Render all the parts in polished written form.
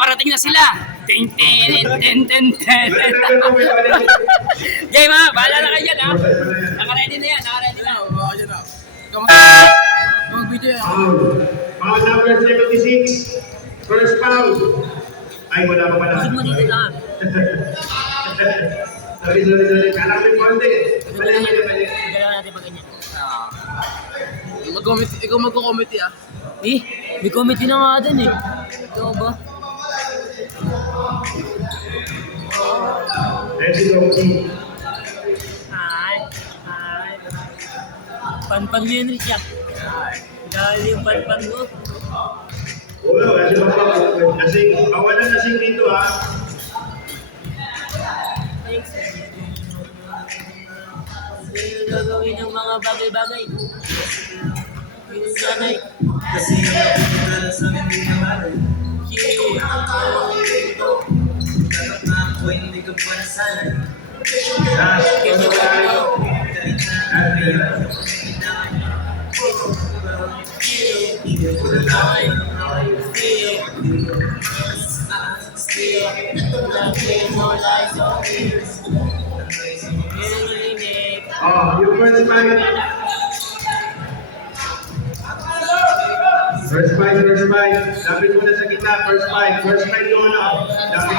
paparating na sila. Ten, ten, ten, ten, ten. Game ha, bahala na kayo dyan ha. Nakaready na yan, nakaready na. Mag-video yan. Foul number 76. First foul. Ay, wala pa pala. Gusto mo dito na. Sorry. Kala ko yung foul din. Mali. Galaw natin pag ganyan. Ikaw magko-committee ah. Eh, may committee na nga dun eh. Ito ba? Let's go. Ay. Panpan mo yun, Richard. Dahil yung panpan mo. Oo, kasi kawalan na sing dito ha. Yung gagawin ng mga bagay-bagay. Yung sanay. Kasi sa hindi naman dapat na ako hindi ka pa nasanay. Oh, yung first fight. First fight. Lapit mo na sa gitna. First fight yung ano. Lapit.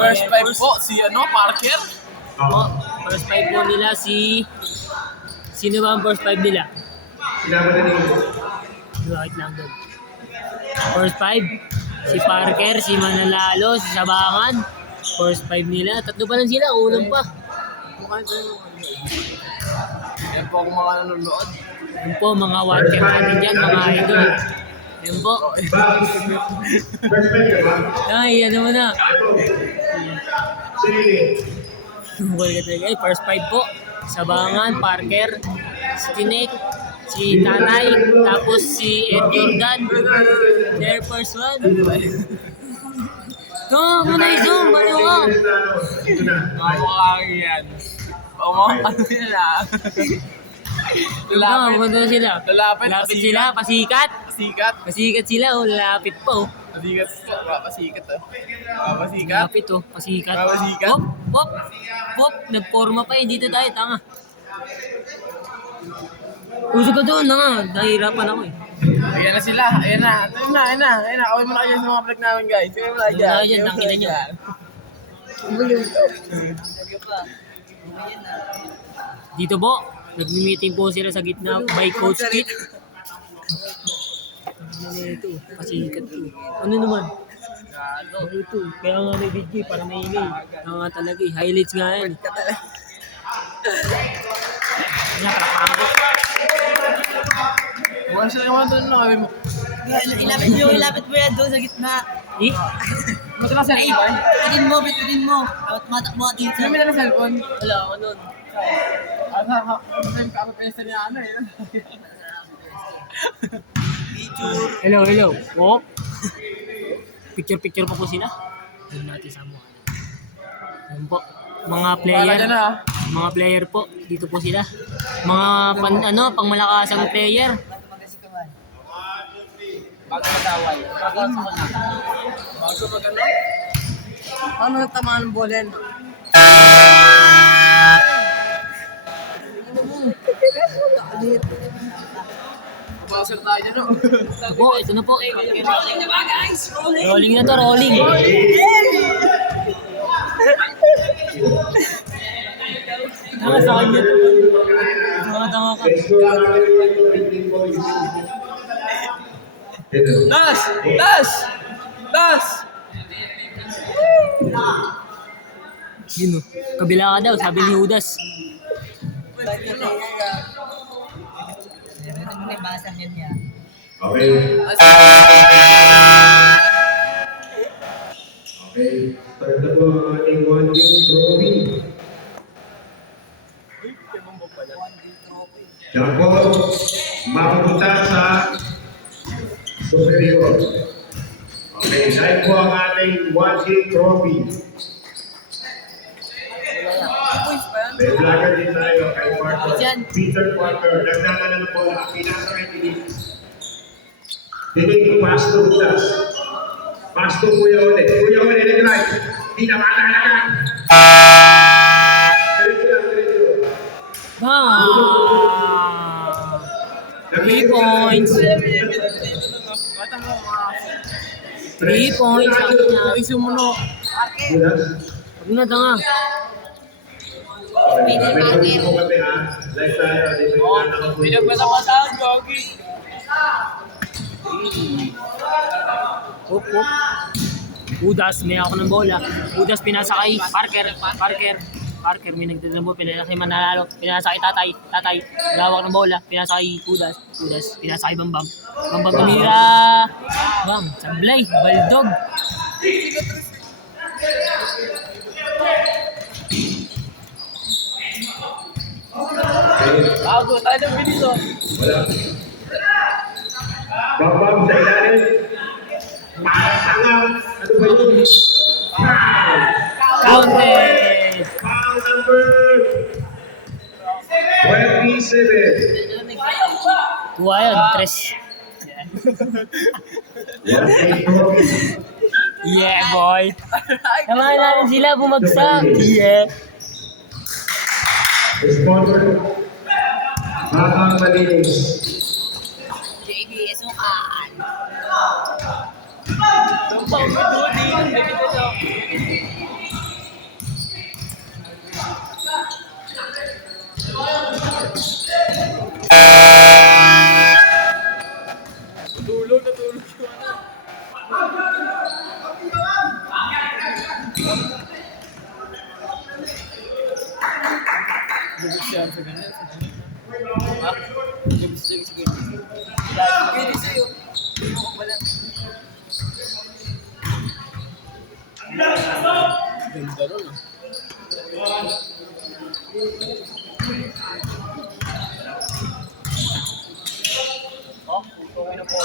First five po, si Parker. Oh, first five po nila si... Sino ba ang first five nila? Sinabi na nila. Wait lang doon. First five, si Parker, si Manalalo, si Sabangan. First five nila. Tatlo pa lang sila, ulam pa. Yan po ako mga nanonood. Yan po, mga watcher natin dyan, mga idol. Yan po. First fight ka ba? Ay, ano mo na. Sige. Ay, first five po. Sabangan, Parker, si Tinek, si Tanay, tapos si Ed Jordan. Their first one. Ito, muna i-zoom, baliw ko. Ito na. Makakakang yan. Ano nila? Ito, muna sila. Lalapit, Sila, pasikat. Pasikat. Pasikat sila, lalapit po. Pasikat po. Pasikat oh. Pasikat. Lalapit oh, pasikat. Pasikat. Hop, nagporma pa eh, dito tayo, tanga. Usog ka doon, nga, nahihirapan ako eh. Ayan na sila. Ayan na. Ayan na. Kawin mo na kayo sa mga vlog namin guys. Kawin mo na dyan. Wala dyan, nakita nyo. Dito po, nag-meeting po sila sa gitna by Coach Kit. Ano ito? Pasikat to. Ano naman? Ito, kaya nga may video para may email. Kaya nga talaga eh, highlights nga yan. Buwan sila yung mga doon na kami mo. Ilapit mo yan doon sa gitna. Eh? Ba't ka cellphone? Bitin mo. At matakbo ka dito. Hindi mo na cellphone. Wala ako nun. Ako pesa niya eh. Hello. Oh? Picture pa po sila. Doon natin sa mga. Ayun po. Mga player. Wala dyan ah. Mga player po. Dito po sila. Mga pangmalakasang player. Bago matawal. Bago magano? Paano natamaan ng bola yan? Baser tayo dyan oh. Po, ito na po. Rolling na to, rolling. Tanga sa kanya. Tanga ka. Das! Yun o. Kabila ka daw, sabi ni Judas. Okay. Start na po ang ating one game trophy. Yan po, mapupunta sa superior. Okay, dahil po ang ating one game trophy. May vlogger din tayo kay Peter Quarter. Nagdala na po ang pinaka-ready. Tinig, pass to Budas. Pass to Kuya Ole. Kuya Ole, nag-drive. Di na makakalakan. Diretso lang, diretso. Bang! 3 points. 3 points ang niya. Ay, sumunod. Budas. Huwag na nga. Okay, may tuloy mo kami ha. Live tayo. Dito yung nakapulong. Pinagpasamasahan, Gogi. Hop, hop. Udas, may ako ng bola. Udas, pinasa kay Parker. Parker, may nagdadambo. Pinasa kay Manalalo. Pinasa kay Tatay. Gawak ng bola. Pinasa kay Udas. Pinasa kay Bambam. Bambam, tumira. Bang, sablay. Baldog. Bago, tayo ng bilis, oh. Wala. Bambam sa ilalim. Makasangam. Ano ba yun? Foul. Counted. Foul number 27. Kuha yun, 3. Yeah, boy. Samahan natin sila bumagsak. Yeah. Sponsor. Batang Malinis. JB, sukan. Natulog yung ano. Lubos yan sa ganyan. Ha? Lubos yan sa ganyan. Pwede sa'yo. Ganda ron, ah. Oh, okay na po.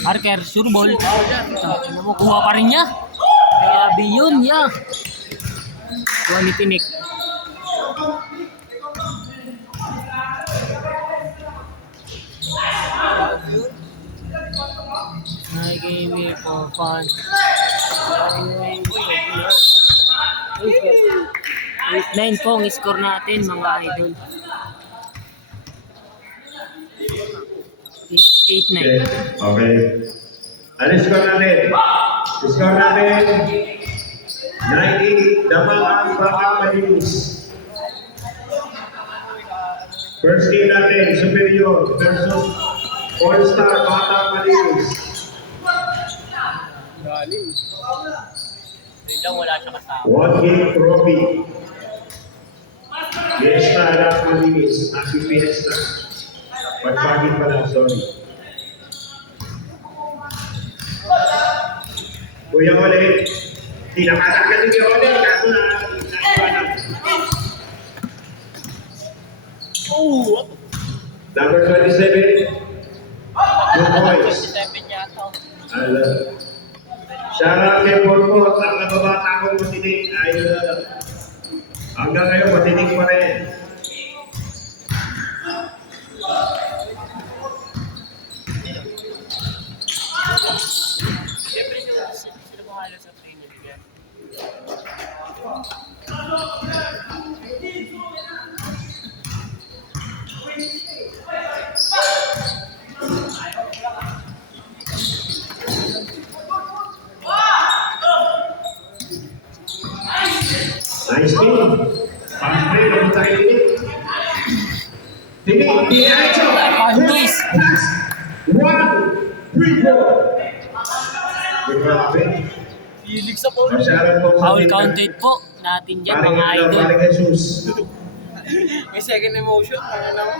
Parker, sure ball. Ito mo, kuha pa rin niya. Grabe yun, ya. Kuha ni Tinik. I came here for fun. 8-9 po ang score natin, mga idol. 8-9. Okay. Ano score natin? Score natin 90, Damang Batang Malinis. First game natin, Superior versus All-Star Batang Malinis. Galing. Biglang wala siya kasama. One game trophy. Fiesta Anak Malinis. Happy Fiesta. Pagpagin pala, sorry. Kuya Ole, di nakatagyan ni Kuya Ole, kaso na, Number 27, Good Boys. 7 yata. Shout out kay Porpot, ang nababata kong matinig ay hanggang ngayon matinig pa rin. Siyempre sila bahala sa Premier League. Nice game. Pangre, naman tayo ulit. Tinig, diretso. Pandis. 1, 3, 4. Grabe. Hilig sa polo. Masyadong po sa Foul tinda. counted po natin dyan, Parang mga idol. Parang Jesus. May second emotion. Ano naman?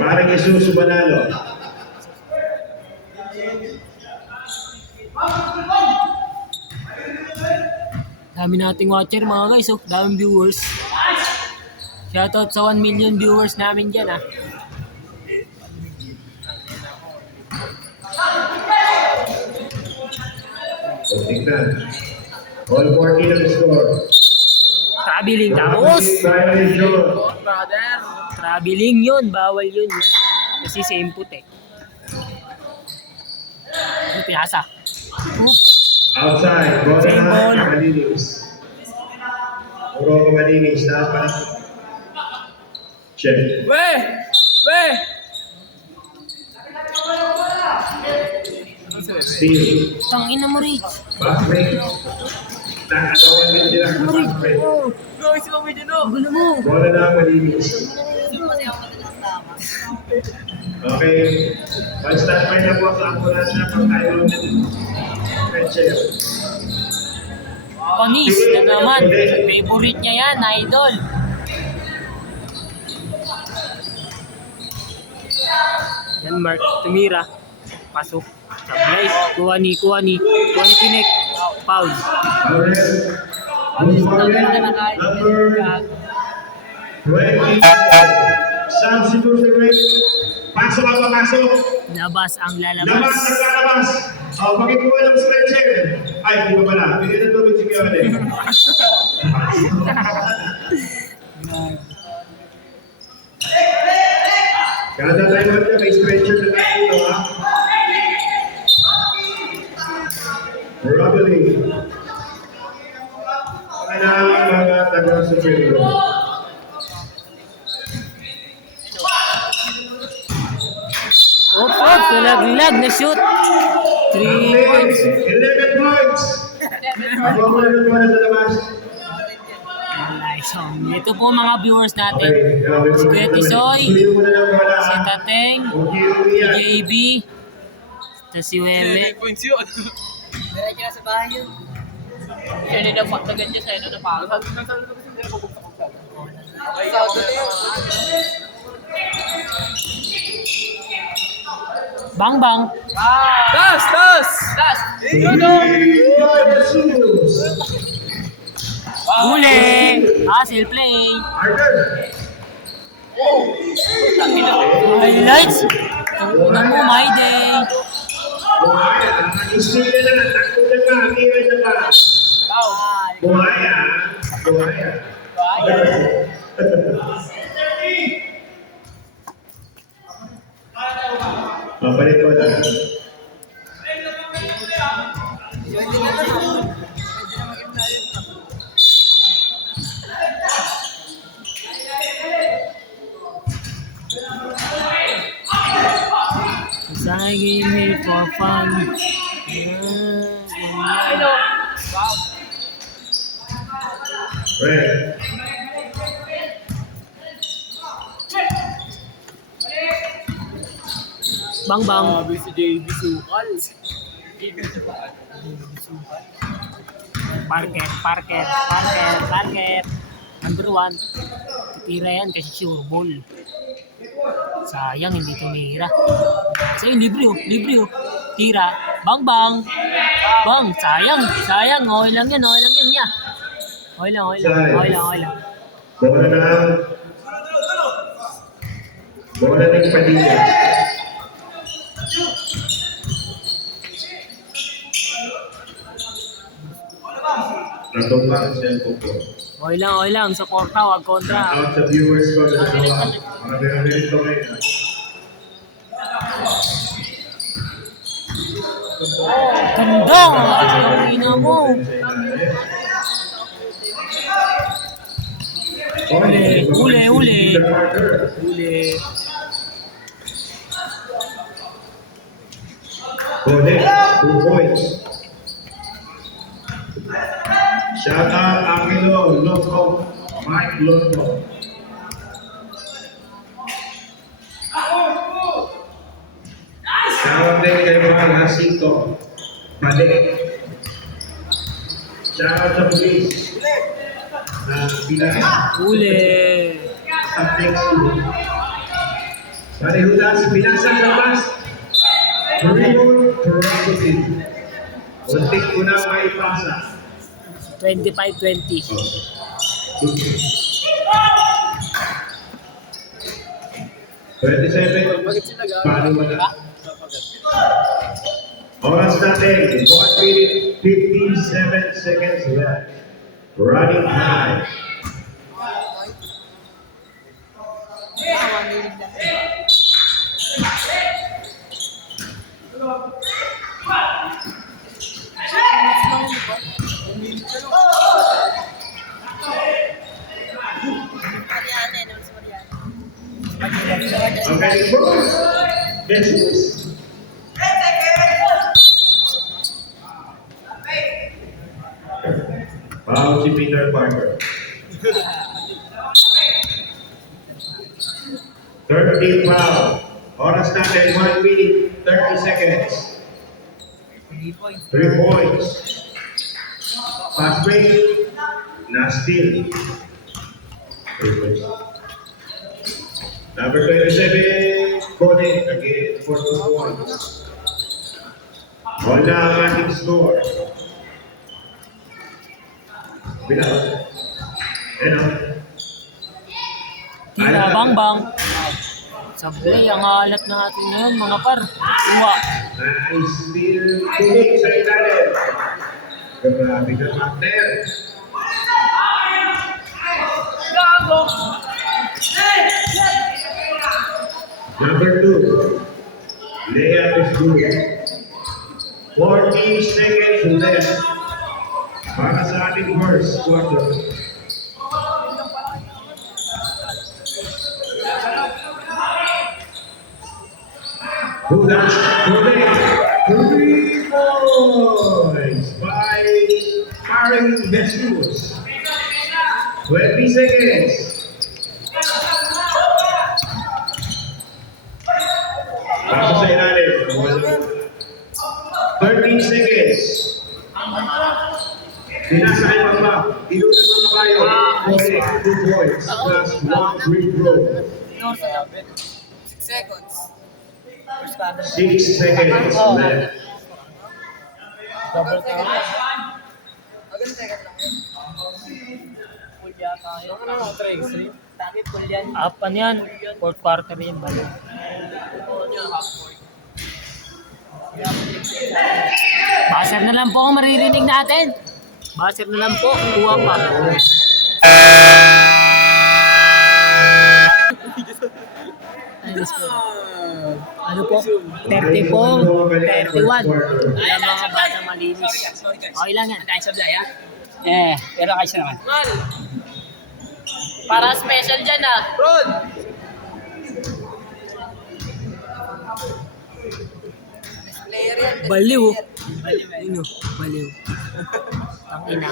Parang Jesus Manalo. Dami nating watcher mga guys, oh. Daming viewers. Shoutout sa 1 million viewers namin dyan, ah. tignan. All 14 ang score. Traveling tapos. Violation. Brother. Traveling yun, bawal yun. Kasi same put eh. Ano pinasa? Oops. Outside. Bola Same ball. na Malinis. Puro Malinis. Dapat. Check. Weh! Weh! Steal. Tangina mo, Rich. Back break. Nakatawa din sila. Back break. Bro, isi mo video no? Gulo mo. Bola na Malinis. Hindi mo siya ako madalas tama. Okay. One-start point na po sa ambulansya pag tayo okay, check. Panis na naman. Favorite niya yan, idol. Yan, Mark. Tumira. Pasok. Sablay. Kuha ni Pinek. Foul. Alright. Number 20. Substitution rate. Pasok ang papasok. Labas ang Labas lalabas. ang lalabas. Pakikuha ng stretcher. Ay, hindi pa pala. Bigyan ng tubig si Kione. Kada tayo natin may stretcher na tayo dito, ha? Robbery. Kailangan mga taga-superior. Oops, nalaglag na shoot. 3 points. 11 points. Ako mo na naman sa labas. Nice. Ito po mga viewers natin. Okay, grabe Si mo. Kuya Tisoy, Tuloy mo na lang wala. si Tateng, Okay, si yan. JB, si Wewe. Points yun. Diretso na sa bahay yun. Siya din ang fakta ganyan sa'yo na napalo. Bang bang. Das! Das! Das! Yun o! Huli. Hustle play. Arthur. Highlights. Una mo, my day. Buhaya. Istilya na. Takbo na ka. Kira na ka. Buhaya. Buhaya. Papalit ko na. I game here for fun. Right. Bang bang. Sabi si JB Sukal. Parker. Number 1. Titira yan kasi sure ball. Sayang, hindi tumira. Sayang, libre oh. Tira. Bang bang. Bang, sayang. Okay lang yan niya. Okay lang. Bola na. Bola ng Padilla. Natumbang siya po po. Okay lang. Sa korta, wag kontra. Out sa viewers ko na nawa. Marami ito ngayon. Ganda! Ang ina mo. Uli. Bole, 2 points. Shout out Angelo Loco, Mike Loco. Shout out din kay Juan Jacinto, Balik. Shout out sa police. Bilang Uli. something to. Pare Judas, binasang labas. Rebound, Ferocity. Untik ko na may pasa. 25-20. Bakit sila paano mo na? Oras natin, 1 minute 57 seconds left. Running time. Mariana, no? Si Mariana. Okay, Bruce. Jesus. Foul si Peter Parker. 13 foul. Oras natin, 1 minute 30 seconds. 3 points. Fast break. Na-steal. 3 points. Number 27, Bone, again for 2 points. Wala ang ating score. Bilang. Ano? Tira bang. Sablay, ang alat natin ngayon, mga par. Uwa. I still tuloy sa ilalim. Grabe ka, partner. Number 2, layup is good. 40 seconds left para sa ating first quarter. Budas, three points by Aaron Jesus. 20 seconds. Pasok sa ilalim. 13 seconds. Pinasakay pa ba? Inunan mga kayo. Okay, 2 points plus 1 free throw. 6 seconds. 6 seconds left. Double count. Maganda second lang yun. Full yata yun. Ano, 3x3? Dami full yan. Apan yan. Fourth quarter yan, balik. Buzzer na lang po ang maririnig natin. Buzzer na lang po. Tuwa pa. Ano po? 30 po. 31. Ayan mga bata malinis. Okay lang yan. Dahil sa blay, ha? Pero kaysa naman. Para special dyan ah. Rod! Player yan. Baliw. Baliw. Baliw. Ang ina.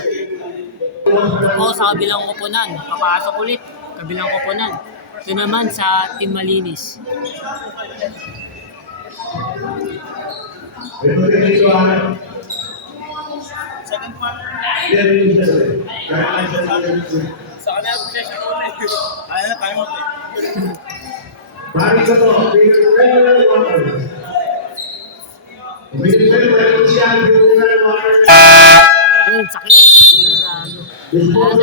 Ito sa kabilang koponan. Papasok ulit. Kabilang koponan. Ito naman sa Team Malinis. Ito dito Second part. Kaya Sa kanya ang session ulit. Kaya na, time out eh. Bari ko to, regular water. Regular siya, regular water. Ayun, sakit. Ball.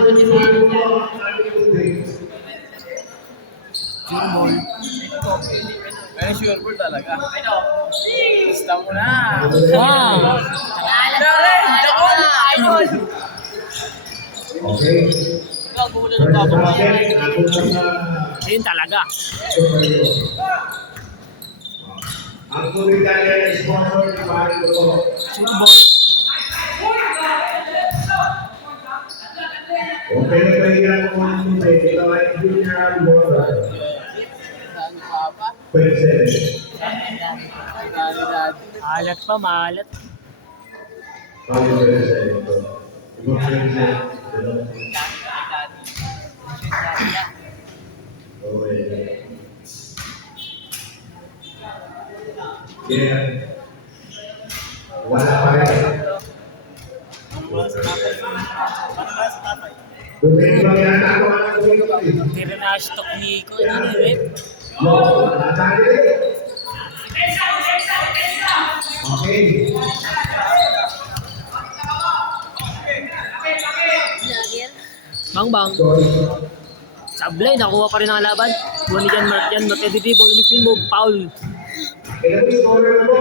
Pero sure ball talaga. Basta mo na. Ah! Idol! Okay. Gagulo First ng babo mo yan. basket, ako sa Ayun talaga. ang tuloy tayo ay sponsor ng Bari ko to. Shoot ball. Okay, kaya kung ano may ito ay junior water. 27. Alat pa, maalat. Kaya 27. Ibang 27. Okay. Yeah. Wala pa rin. Bumili ba yan ako ang bumili? Hindi rin na-stock ni Iko. Ano ni Rep? No, natali. Okay. Bang. Sorry. Sablay, nakuha pa rin ang laban. Buwan ni Jan Mark yan. Magkadidi, ball mismo, foul. Kaya mo scorer mo,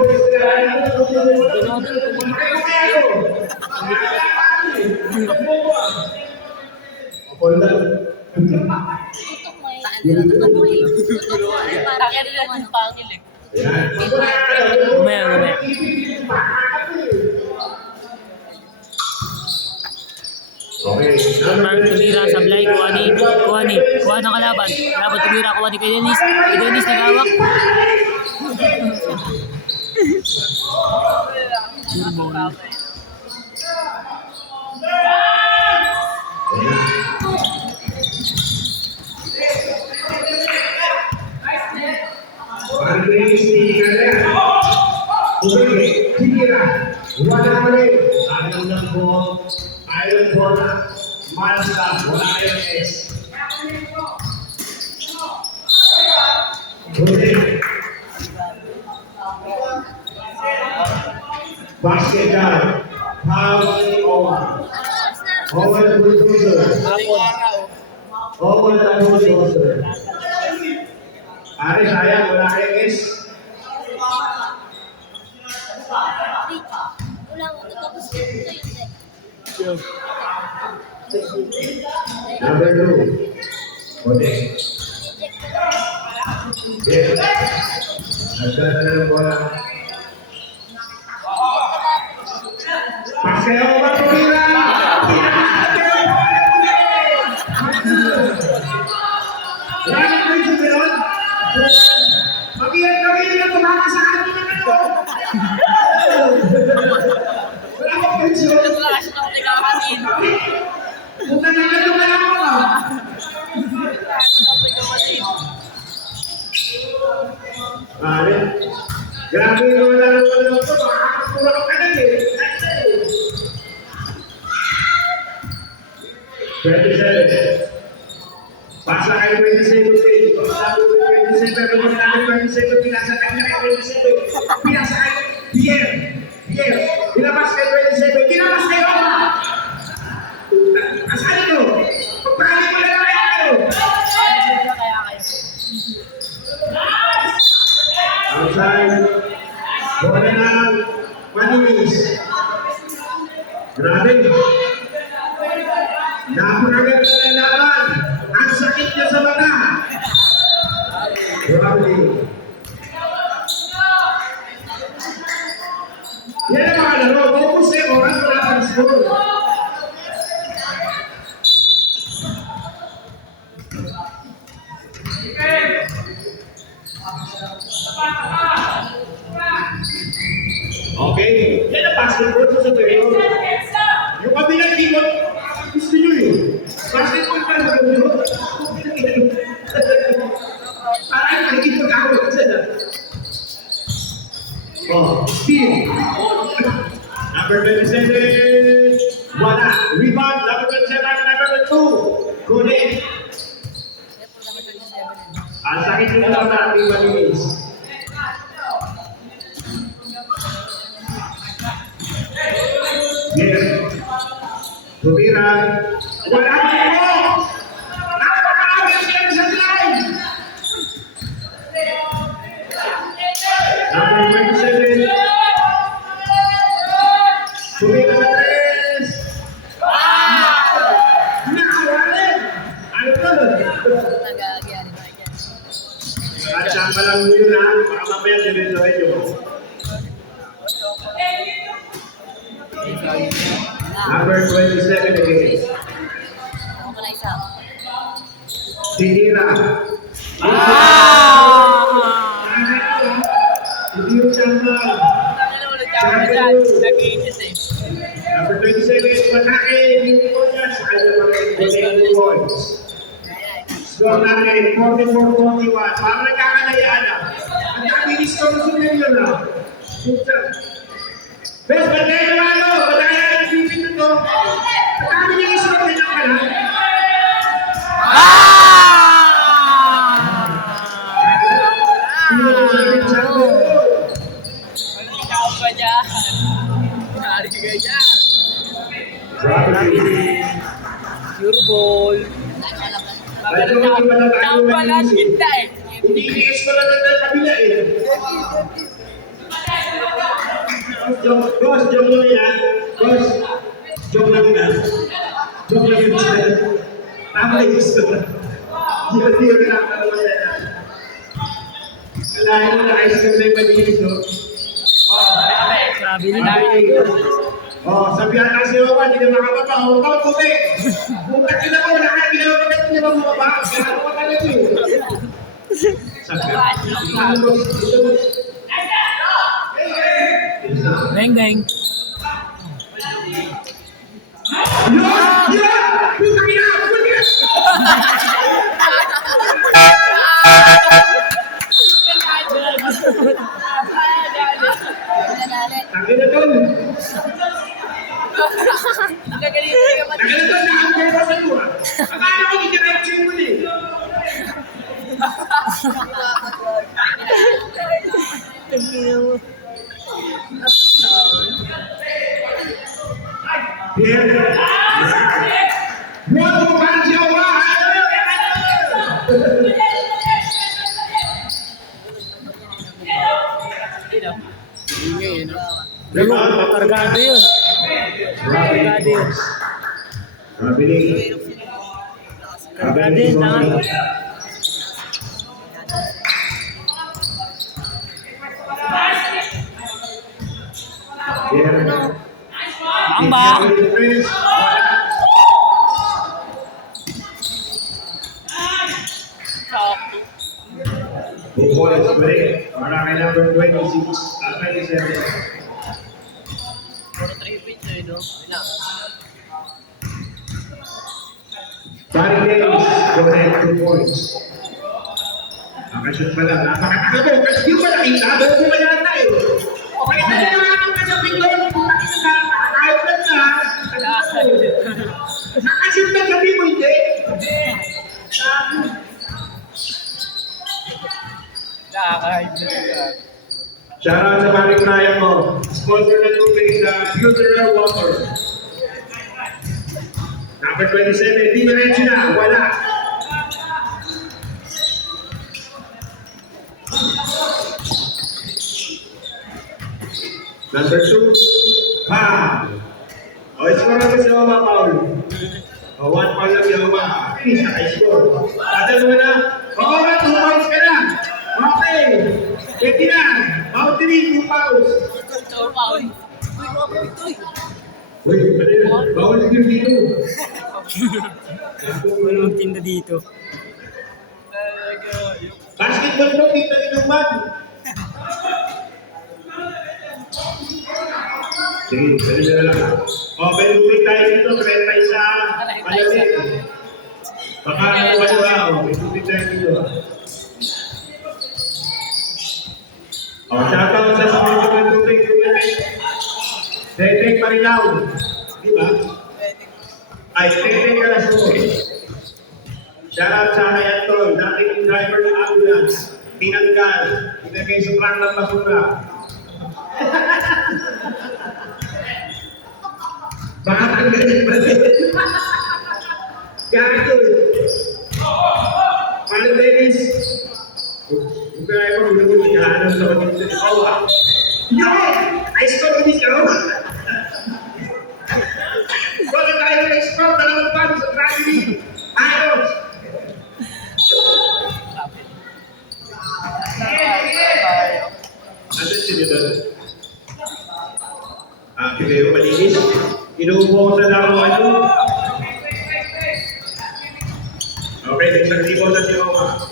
Kaya nila yung pangil eh. Mamaya, mamaya. Okay. Mark tumira sa Blay, kuha ng kalaban. Kalaban tumira, kuha ni kay Dennis. Kay Dennis nagawak. Basket down. Power over. Over the bulldozer. Over the bulldozer. Ari sayang wala kayong is. Wala ko, tapos ko yun eh. Number 2. Ode. Yes. Nagdala na ng bola. Paseo Baturira. Wala ko yung sumunod. Mag-iyan na tumama sa akin na ito. Wala ko yung sumunod. Flash ng nagkakatin. Kung nangyayari ka lang ako. Pare, grabe yung wala ng wala ko. Makakapura ka na eh. 27. Pasa kay 27. Pasa kay 27. Pasa kay 27. Pinasa kay 27. Pinasa kay Pierre. Pierre. Pinabas kay 27. Pinabas kay Roma. Asan ito? Pagpahali mo na kayo. Outside. Bola na Manilis. Grabe. Napakagat na ng laban. Ang sakit niya sa mata. Grabe. Yan ang mga laro. Focus eh. Oras wala pang score. Okay. Yan ang basketball sa superior. Yung kabilang ikot, gusto nyo yun. Basketball pa sa superior. Parang nakikita ka ako sa na. Oh, steal. Number 27. Wala. Rebound. Number 27. Number 2. Good in. Ang sakit nila lang na ating malinis. Yes. Tumira. Wala pa mo! Napakawin siya sa line! Number 27. Tumira sa 3. Nakawalin! Ano to? At saan pa lang yun ha? Baka mamaya diretso yun. Number 27 again. Tinira. Hindi yung champion. Number 27, Matake. Hindi ko niya sa kanya mga points. Score natin, 44-41. Parang nagkakalayaan na. Ang dami score sa inyo na. Bes, batay na ano? Batay na ang bibig na to. Ang dami niya score na ka na. Ikaw ba dyan? Nari ka dyan. Pure ball. Nakapalag kita eh. Hindi i-score na ng kabila eh. Boss, joke lang yan. Boss, joke lang yan. Joke lang yan. Tama yung gusto. Hindi ko kinakalawa yan. Kalahin mo na ice cream na yung malinis, no? Sabi niya. Oh, sabi ata si Owa, hindi na makababa. Oh, ikaw, puti. Putak ka na po, nakakaginawa ka na hindi na mababa. Kaya ako ka na ito. Bang, bang. Tangin na tol. Nagalitin ka pa. Tangin na tol, nakakaginawa mo. Akala ko hindi na yung mo eh. Pierre. Buat mo ba ang Jawa? Kargado yun. Kargado yun. Mabilis. Kargado yun, tama. Pierre. Bang, bang. Bukol is break. Para kay number 26 at 27. Puro 3 feet eh, no? Ayun na. Barry Davis, go ahead, 2 points. Nakashoot pa lang. Napakataka mo. Kasi di ba nakita? Bago mo yata eh. Okay, kasi nakakang kasabing doon. Nakakayot lang na. Nakashoot na sabi mo, hindi. Shout out sa Barry Ryan mo. Sponsor na tubig sa Future Water. Number 27, di diretso na. Wala. Number 2, Pam. O, score na si Oma Paul. O, 1 point lang si Oma. Finish na kay score. Patal mo na. Oo nga, 2 points ka na. Okay. 20 na. Out 3, 2 fouls. Uy, ano yun? Bawal yung dito. Walang tinda dito. Basketball mo, kita niluman. Sige, pwede na lang. O, pwede ulit tayo dito, 30 sa malamig. Baka wala o, pwede ulit tayo dito. O, shoutout sa sponsor ng tubig, Tetek Marilao. Di ba? Ay, Tetek Kalasur. Shoutout sa Hayatol, dating driver ng ambulance. Tinanggal, inagay sa truck ng basura. Baka tanggalin pa rin. Gato. Paano, Dennis? Kung kaya ko, ulo-ulo, ikahanap sa kanil sa ikaw. Yun! Ice cream ulit ka, no? Wala tayo ng ice cream, dalawang pan sa tragedy. Ayos! Ano sila doon? Pinayo malinis. Inuupo ko sa dalawa ano. Okay, nagsagsibo na si Oma.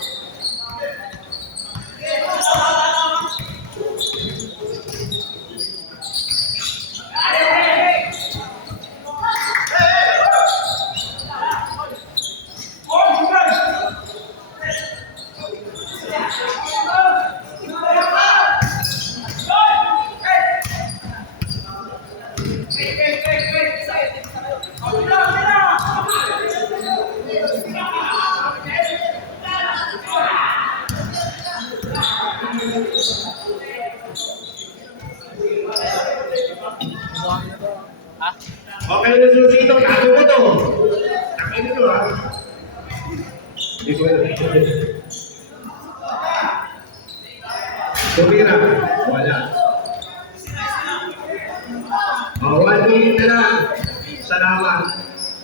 Okay na susito, tago ko to. Takin ito ha. Hindi ko alam. Tumira. Wala. 1 minute na lang. Salamat.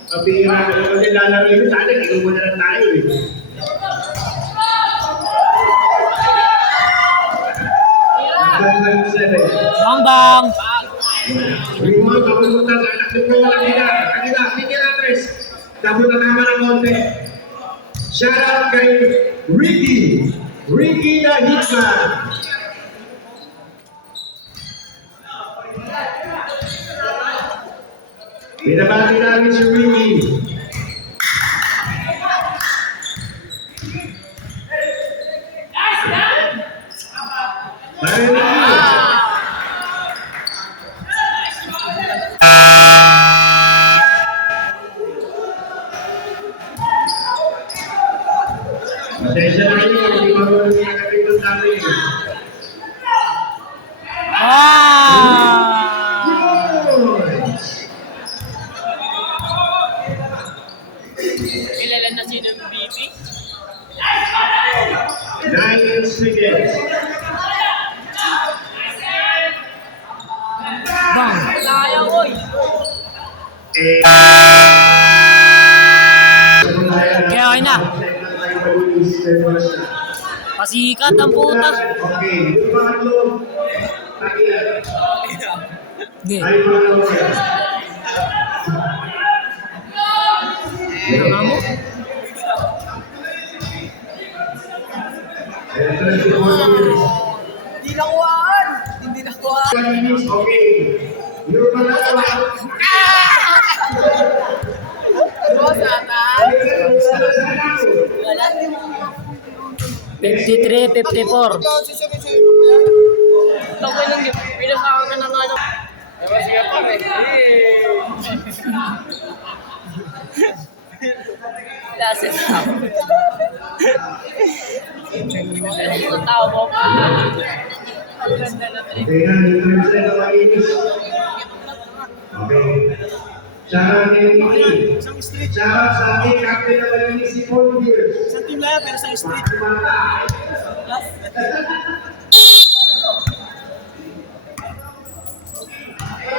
Pabira na naman yung lalaro yun. Sana, inuman na lang tayo eh. Number 7. Bang bang! Reward, kapunta sa anak ng mga kanila. Kanila, Miguel Andres. Kapunta naman ng konti. Shout out kay Ricky. Ricky the Hitman. Binabati namin si Ricky. Bye, Ricky. Pasensya na kayo, hindi marunong yung nakapitong dami. Ah! Kilala na sino yung BP? 9 seconds. Bang! Sayang, oy! Kaya okay na. Pasikat ang puta. Okay, yung pangatlo. Tagilan. Sige. Ay, pangatlo. Ano nga mo? Hindi nakuhaan! Hindi nakuhaan! 1 minute, okay. Yung pangatlo. Boss, ata! Wala. 53, 54. Tawag lang yun. Pinasaka ka na nga lang. Ewan siya pa eh. Lasit ako. Ang tao mo. Ang ganda na trip. Okay na, yung terms na makinis. Okay. Shoutout kay Ricky. Shoutout sa aking captain na malinis si Paul Gears. Sa team lang, pero sa street.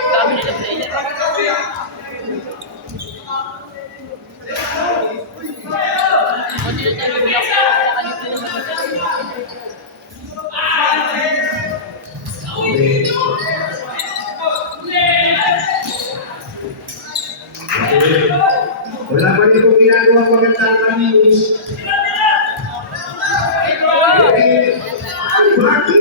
Dami nila player. Kunti na tayo block. Saka dito naman Wala pa rin kong ginagawa magandang kaminis. Marky!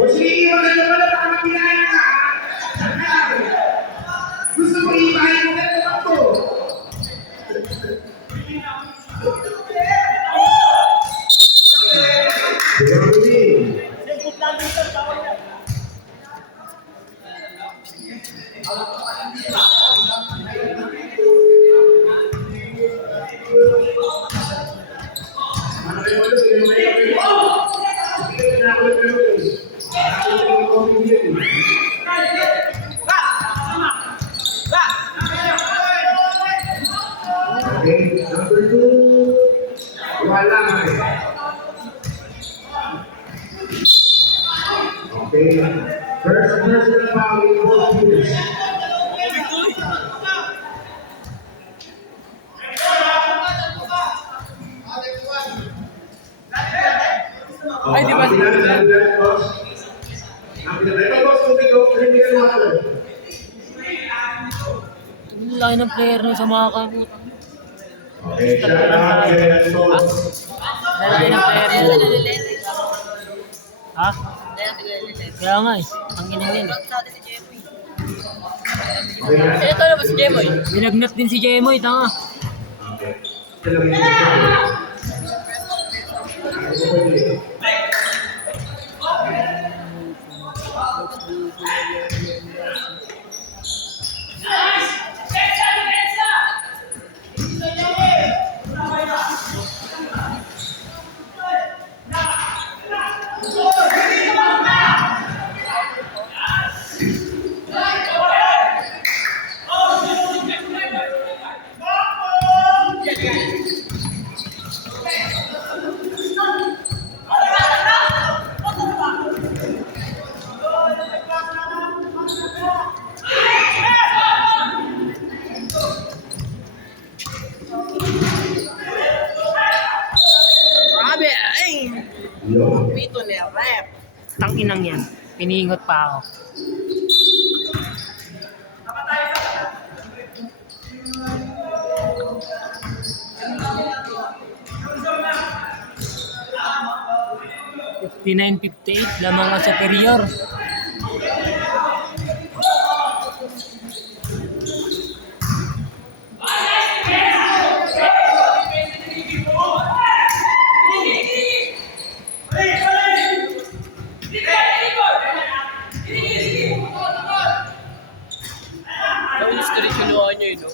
O sige, iwan na naman ang mga pinaya ka. Gusto mo ibahin mo na naman to. Okay, number 2, wala ka rin. Okay, first person na foul in both teams. Ay, di ba? Ang laki ng player na sa mga kaputa. Okay, shout out kay Anton. Ang laki ng player nila. Ha? Kaya nga eh. Ang inang yan. Ito na ba si Jemoy? Binagnat din si Jemoy, tanga. rep. Tanginang yan. Piniingot pa ako. $59.58 lamang ang superior. Yung street yung luha niya yun, no?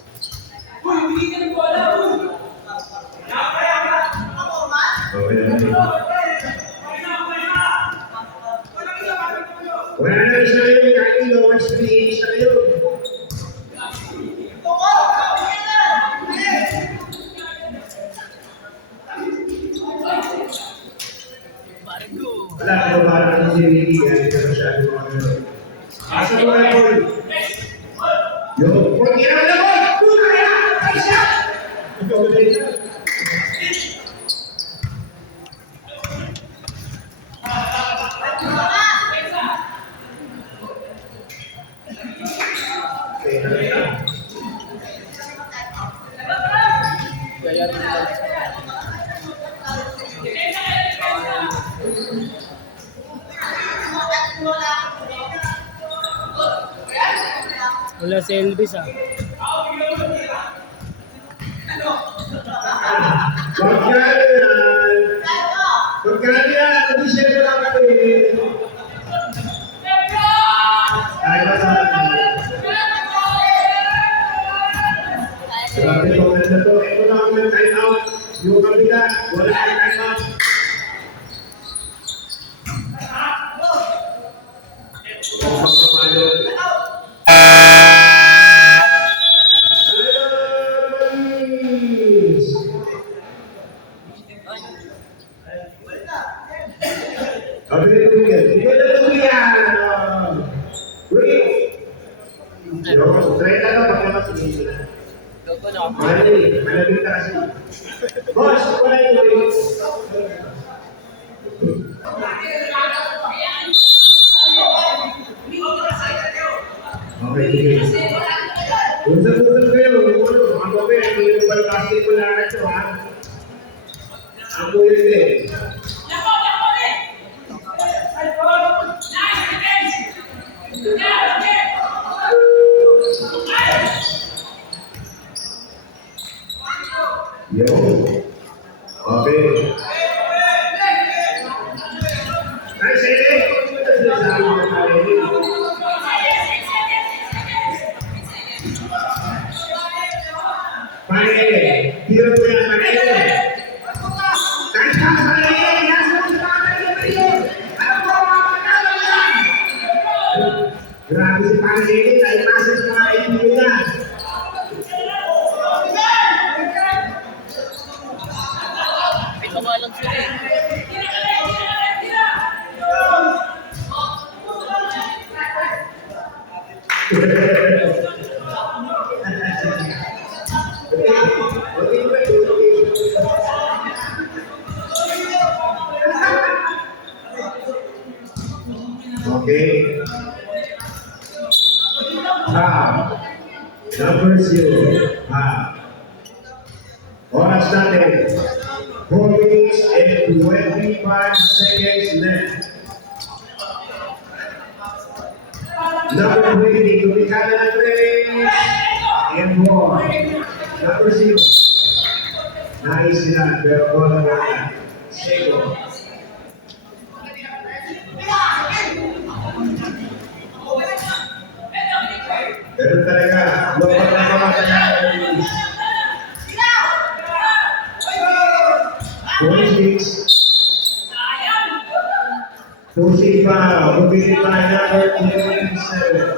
Wala na isa na yun, kahit yung lower street, isa na yun. Wala ka ba parang si Ricky, hindi ka masyado mga asa mo na yun? Yung, kung ginawa na mo, puta kaya, isa! Ikaw na yun. Kaya rin nila. Wala si Elvis ah. Magkano yan? Hindi siya na lang kami. Ay, grabe ko na to. Ito na ang time out. Yung kabila, wala ang time out. Doon ako. Boss, wala yung okay, sige. Usap-usap kayo, ang babae, ang yung basketball na ito, ha? Ang buhay din. Yo. Okay. Nice, Eddie. Panele, tiro po yan, Panele. Nice pass, Panele. Yes, grabe si Panele, dahil pasok sa mga kaibigan niya. Pinawa lang sila eh. Okay. Now, number 0. Oras natin. 4 minutes and 25 seconds left. Number 20, kumikala na 3 and 1. Number 0. Nice sila, pero bola na. Sego. Ganun talaga. Lopot na kamataya. 26. Tusipa, mabili pa number 27.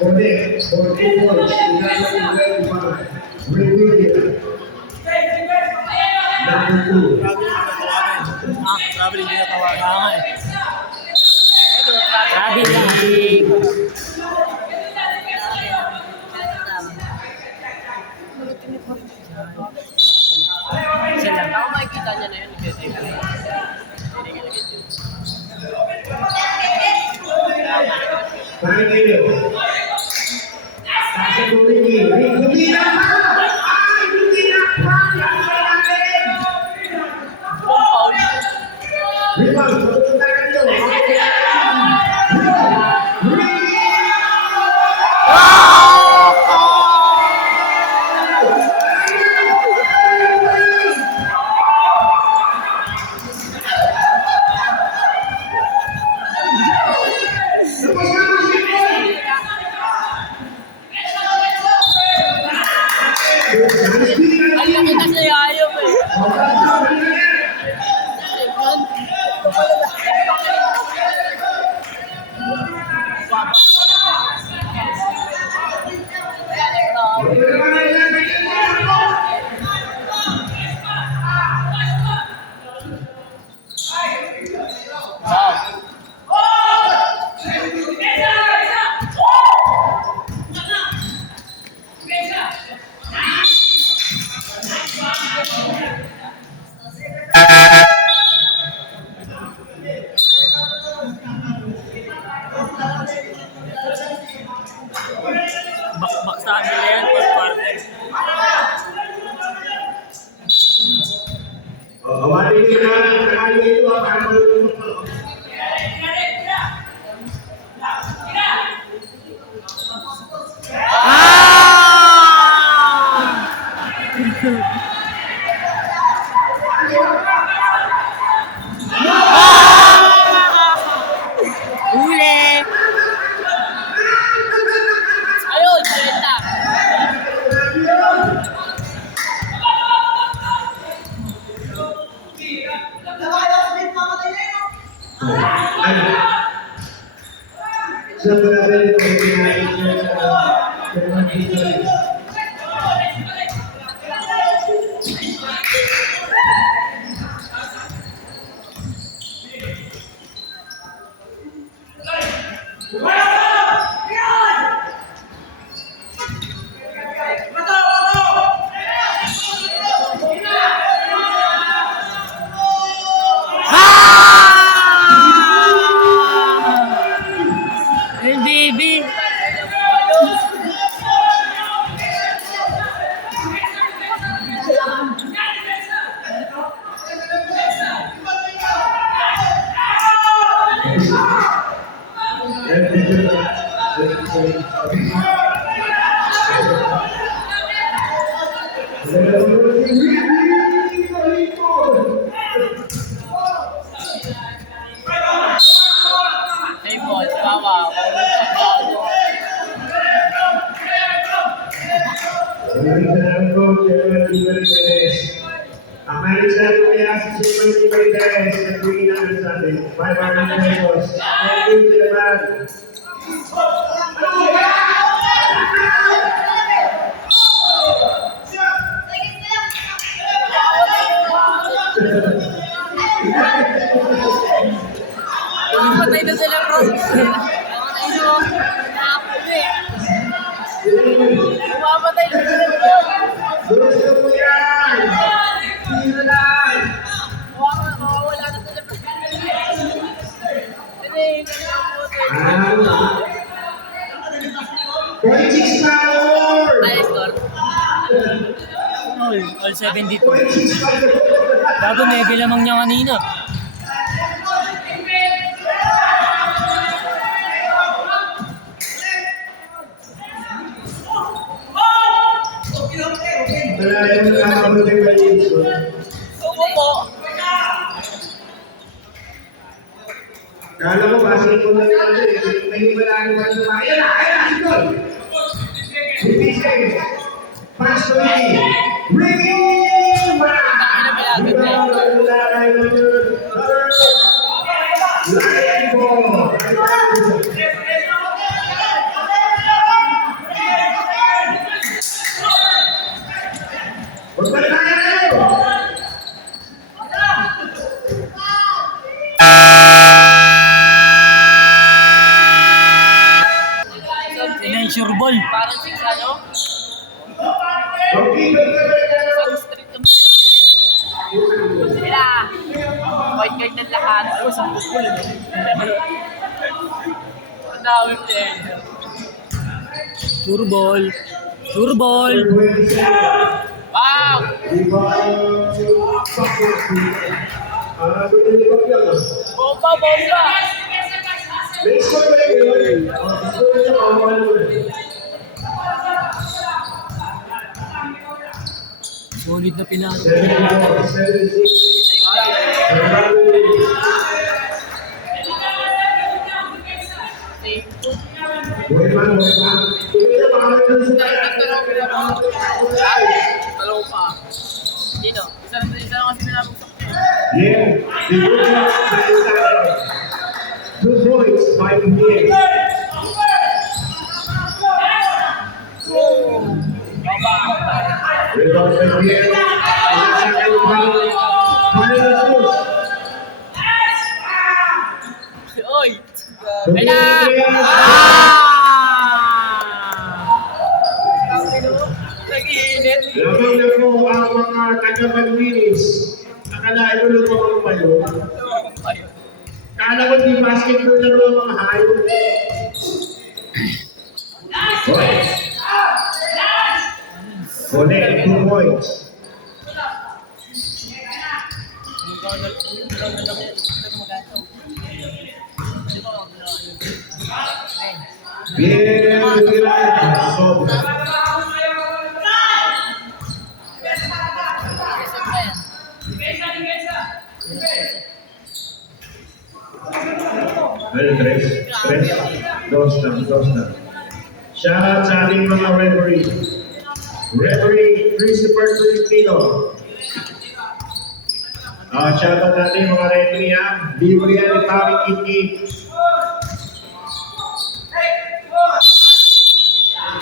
Connect, 44, number 2. Traveling din natawagan. Kaya nga eh. Isa lang. Ako makikita niya na yun. Hindi ka nag-get yun. Paano kayo? Nasa Lumini. Lumini na pa! Ay, Lumini na pa! Rebound, pupunta ka dito. Ay, yung kasi ayaw eh. Bakbak sa kanila yan, fourth quarter. Awatin niyo na ang nakali ito para malulunok ko. Huli! Ayun, salita. Sa pagkakal ito, kinahin niya sa mga dito. Hey, baby! Hey, boy, kawawa. Ang manager ko kaya si Chairman Di Valdez, nagpili namin sa atin, 500 pesos. Thank you, Chairman. Patay na sila, bro. Patay na. Nakapuli. Mapatay na sila, bro. Gusto mo yan! Sino lang! Mawawala na sila. Hindi, Point 6 power! ay, score. All 72. Point 6 power! Bago may bilamang niya kanina. Malayo na nakabot yung malinis. Sumo po. Kala ko basketball na yun eh. Hindi ba lang naman sa mga. Ayan na! Ayan na! Sigol! 50 seconds. Pass to Ricky. Ricky! Lion ball! Berbalik tayo! Sila yung sure ball. Parang 6 ano? Okay, White card ng lahat. Ano sa football, no? Ang dami player. Sure ball. Sure ball. 27. Wow! Bomba, bomba! Solid na pinalo. Dalawa pa. Sino? Isa lang kasi pinabuksak niya. Yeah, two points by Pierre. Rebound by Pierre. Oy! Nag-iinit. Lamang na po ang mga taga-Manwilis. Akalain mo lang mga bayo. Kala ko di basketball na mga mga hayop. Connect 2 points. Bien, sobra. Well, tres, dos na. Shoutout sa ating mga referee. Referee Christopher Filipino. Shoutout natin mga referee ha. Libre yan ni Papi Kiki.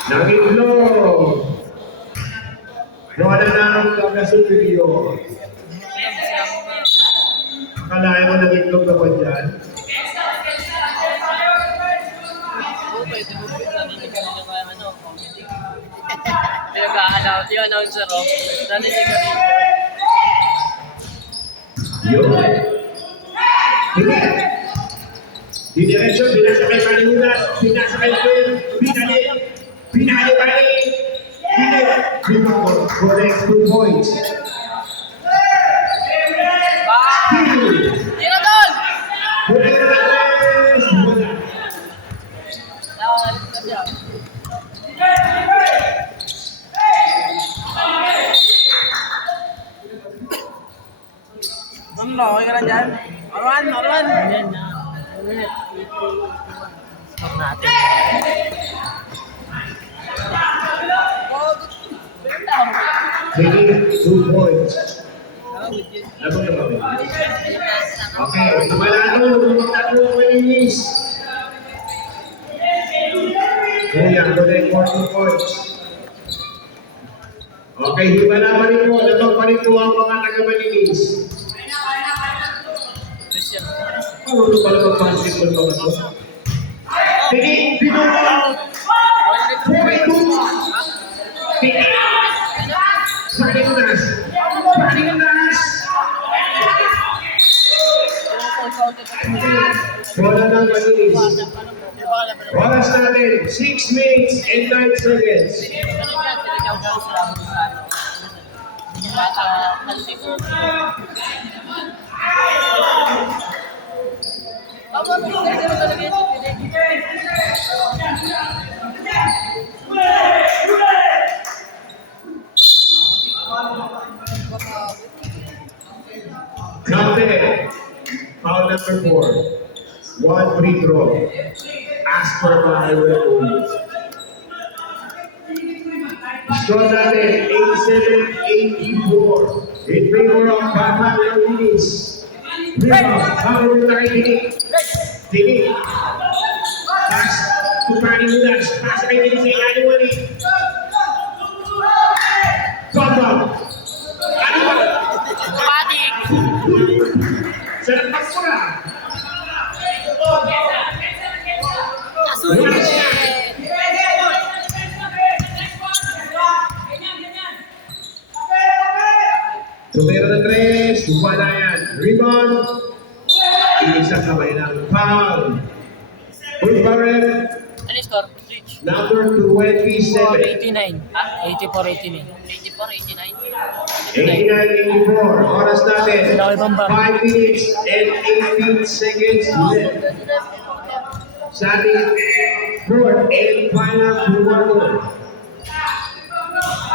Nagiglo. Wala na ang kagasupilyo. Akalain mo nagiglo ka pa dyan? Pinag-a-announce yung announcer o. Narinig ka rin. Yun. Hindi. Didiretso, binasakay palimunas, binasakay pin, binali. Hindi. Rebound, correct 2 points. Tira doon! Correct na tres. Nakalit ka siya. Okay ka na dyan? Marwan! Yan na. Stop natin. Taking 2 points. Labang na ba? Okay, tumalano, tumakbo ang malinis. Kuya, correct 2 points. Okay, himala pa rin po, labang pa rin po ang mga taga-malinis. Ano pala mag-basketball ba ito? Sige, binunod! Sige! Palimunas! Bola ng malinis. Oras natin, 6 minutes and 9 seconds. Captain, foul number 4. 1 free throw. As per my referee. Score natin, 87-84. In favor of Bata Leonis. Rebound, habang nakikinig. Tingin. Pass to Panimunas. Pass kay Tingin sa ilalim ulit. Sombong. Patik! Sarap pasura. Kasunod. Tumira na 3, wala yan. Rebound. Isang kamay ng foul. Full barrel. Ano yung score? Switch. Number 27. 89. 84-89. 84, 89. 89-84. Oras natin. Laki bamba. 5 minutes and 18 seconds left. Sa ating fourth and final quarter.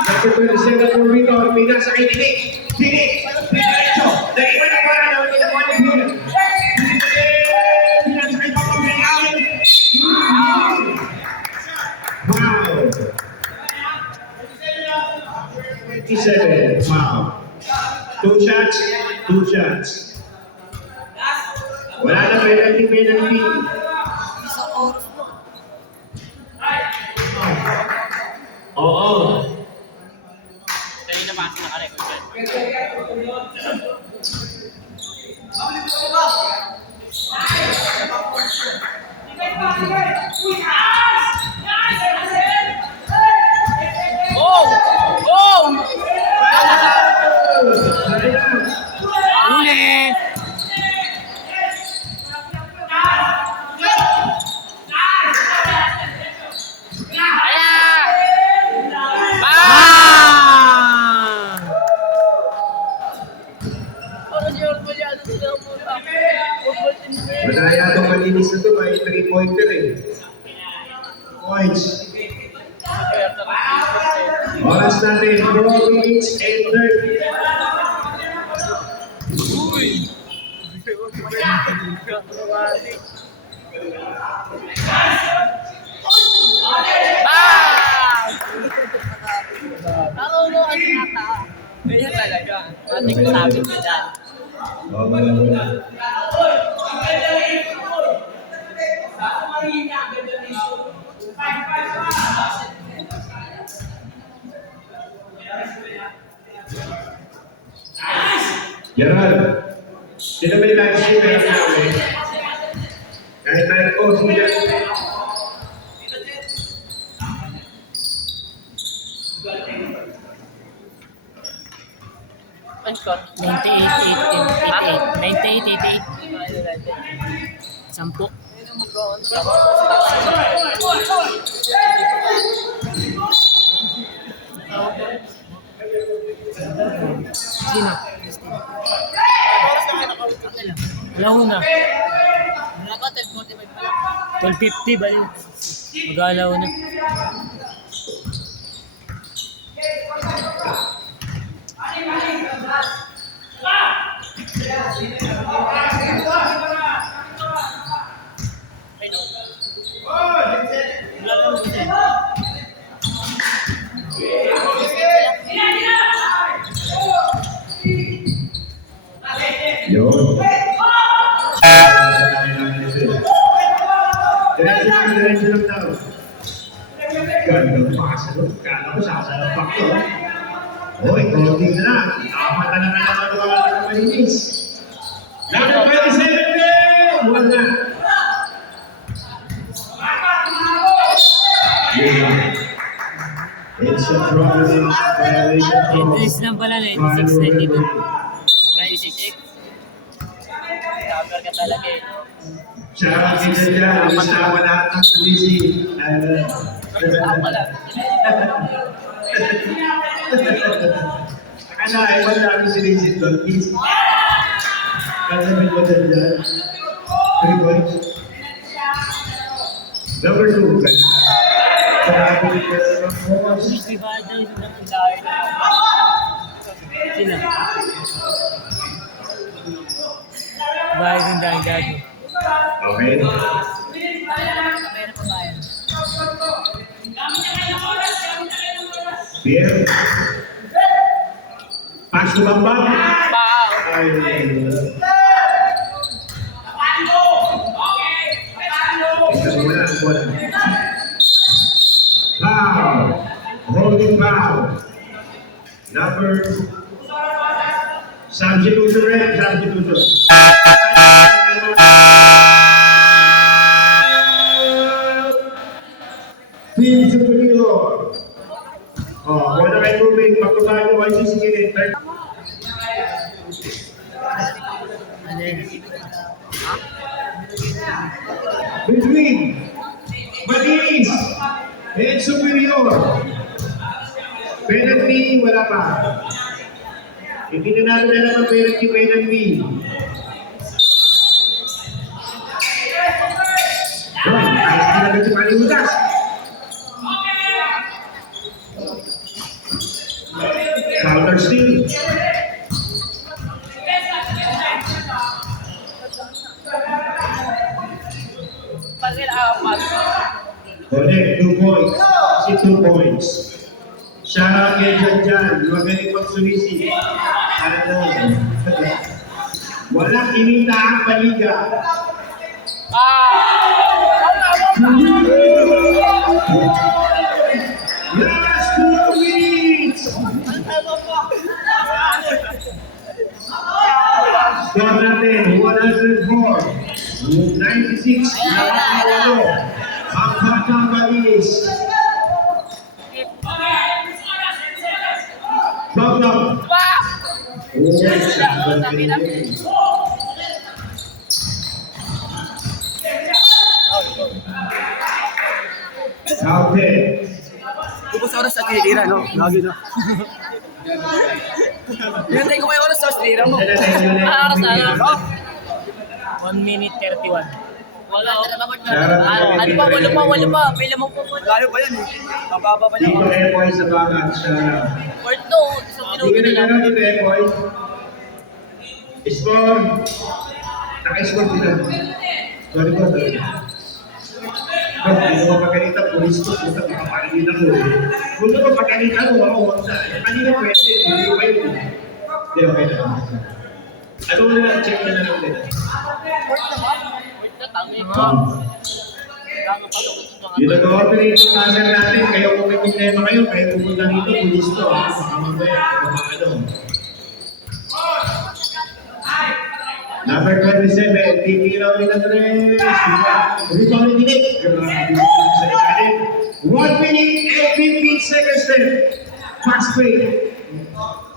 Number 27 for rebound. Pinasa kay Tinik. Tinik. Diretso. Naiwan na para daw nila mo ng here. Pinasa kay Papa Allen. Wow. 27. Wow. 2 shots. 2 shots. Wala na penalty. Oo. Dali na pasok na ka-record. Uli! Ah! Parang si Orbo yan. Ano sila ang puta? Football team ko yun. Madaya itong malinis na ito. May 3-pointer eh. Points. Oras natin. 4 minutes and 30. Ako mo ang nata. Ganyan talaga. Ate ko sabi ko dyan. Gerald, sino ba yung live stream meron namin? Kahit tayo po, sige. Ano score? 98-88. Sampu. Sino? Lahuna. Wala ba? 12:45 pa lang. 12:50 baliw. Mag-alaw na. Yun. Diretso lang daw. Ganda pasa doon. Kala ko sasalpak to. Hoy, konti na lang. Apat na naman ang malinis. Number 27 din! Wala. It's a problem. Entries lang pala, 96-92. 96. Number ka talaga eh. Siya ang kita dyan. Isama lahat ng sumisi. Ako lang. Ano, ay wala namin sinisit doon. Please. Kasabi ko dyan dyan. 3 points. Number 2. Sabi ko dyan. Iba daw yung napuntahan. Sino? Bahay ng dahil. Okay. Pierre. Pass to Bamba. Ay, isa mo na ang bola. Foul. Holding foul. Number substitution red, substitution. Team Superior. Oh, wala kayo tubig. Pagkabalo kayo sisigilin. score. Penalty, wala pa. Hindi na natin alam ang penalty. Doon, ayos din agad si Manny Udas. Counter steal. Pag nila-apat. Connect, 2 points. Si 2 points. Shout out kay Jan. Magaling magsumisi. Ano? Walang kinita ang baliga. Last 2 minutes! Score natin, 104. 96. Ang batang balis. Bogdan. Oh, sabi na. Counted. Ubus oras sa tinitira, no? Lagi na. Hintay ko kayo oras sa tinitira mo. Ah, 1 minute 31. Wala. Ano pa, wala pa. Pila mo po. Lalo pa yan eh. Mababa pa Dito niya. Epoy sa bagat siya. Fourth to. Isang minuto Sige na na lang. dito Epoy. Score. Naka-score sila. Sorry po, sorry. Hindi mo pagkanita, pulis ko, puta, makapagalitan mo. Kung mo pagkanita mo, ako, wag na. Kanina pwede, hindi ko kayo. Hindi, okay na. Ano mo na, check na lang din. Fourth na tangi. Yung nag-ooperate yung master natin, kayo kung may problema kayo, kayo pupunta dito, pulis to, ha? Baka mamaya, baka ano. Number 27, titiraw ni Andres. Rebound ni Nick. Grabe sa ilalim. 1 minute and 15 seconds left. Fast break.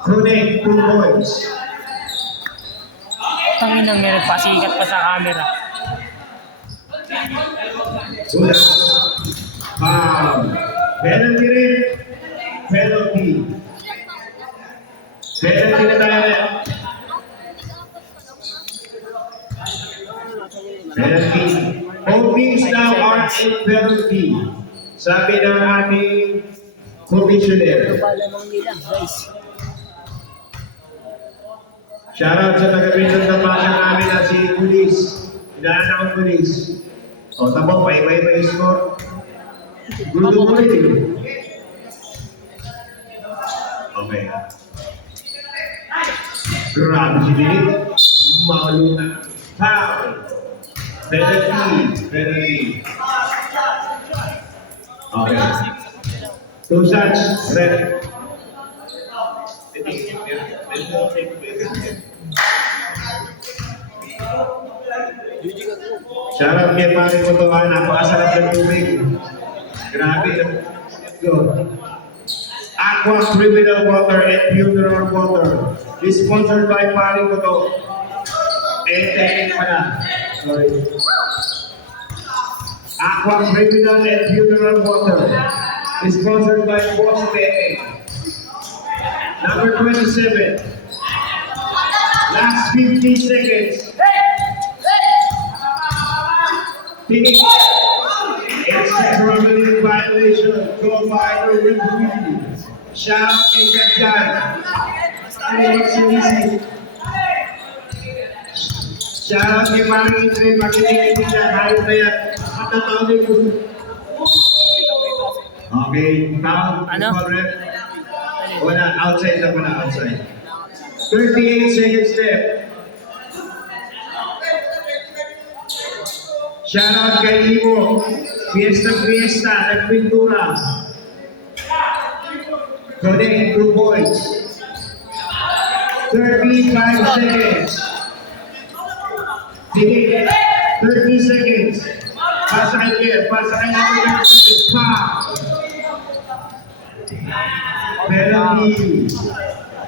Connect 2 points. Tangin ang meron pasikat pa sa camera. Una. Penalty rin. Penalty. Penalty na tayo. Penalty. Hopings now are in penalty. Sabi ng ating commissioner. Lamang nila, guys. Shoutout sa taga-Bidon ng Passion namin na si Pulis. Hinaan akong Pulis. O, tabo pa, iba-iba yung score. Gusto mo rin. Okay. Grabe si Dilip. Makaluna. Foul. Penalty. Okay. 2 shots. Red. Shoutout kay Pare Kotoan, napakasarap ng tubig. Grabe. Go. Aqua Criminal Water and Funeral Water. Is sponsored by Pare Koto. Technique pala. Sorry. Aqua Criminal and Funeral Water. Is sponsored by Boss Pepe. Number 27. Last 50 seconds. Finish. It's a criminal violation called by the referee. Shout out kay Katyan. Ano magsumisip? Shout out kay Maring Tre, makinig nila, hayop na yan. Matatawag ko. Okay, foul. Ano? Wala, outside na pala, outside. 38 seconds left. Shout out kay Imo. Fiesta, nagpintura. Connect 2 points. 35 seconds. Sige, 30 seconds. Pasakay natin. Pa! Penalty.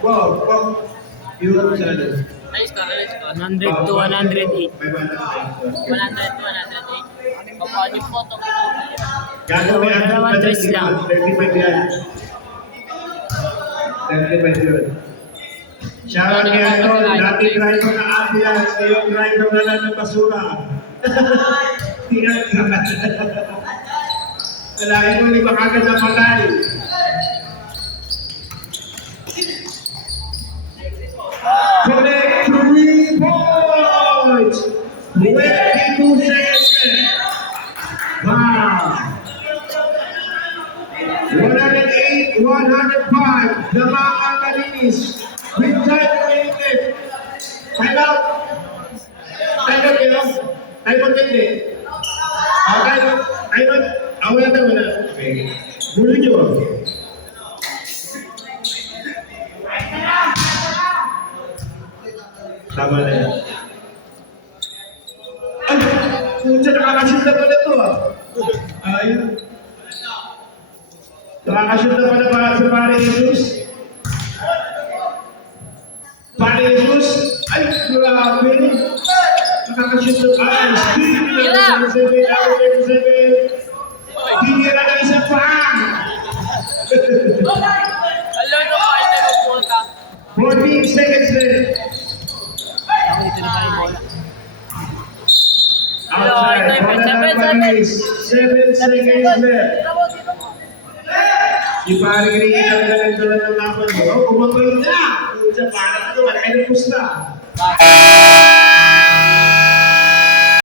Wow. Yun sa ano. Nice ka, nice ka. 100 to 108. 500. 100 to 108. Kapag yung photo, Gagawin natin Dalawang pa tres lang. 35 yan. 35 yun. Shoutout kay Anton, dating driver ng ambulance, ngayong driver na lang ng basura. Alahin mo, hindi ba kagad na patay? Connect 3 points! 22 seconds left. Wow! 108, 105, the mga malinis. With time remaining. Time out. Time out yun. Time out hindi. Time out. Time out. Wala na, wala. Okay. Muli nyo. Tama na yan. Ay! Pucha, nakakashoot na pala ito ah. Ayun. Nakakashoot na pala para sa Pare Jesus. Pare Jesus. Ay, grabe. Nakakashoot na pala. Tinira ng isang pang. Alam mo, kahit na pumunta. 14 seconds left. Ako dito na tayo bola. Outside. Seven, 7 seconds left. Si Pare Ricky talaga nagdala ng laban mo. Oh, kumapal na. Pucha, parang ito, malaki na pusta.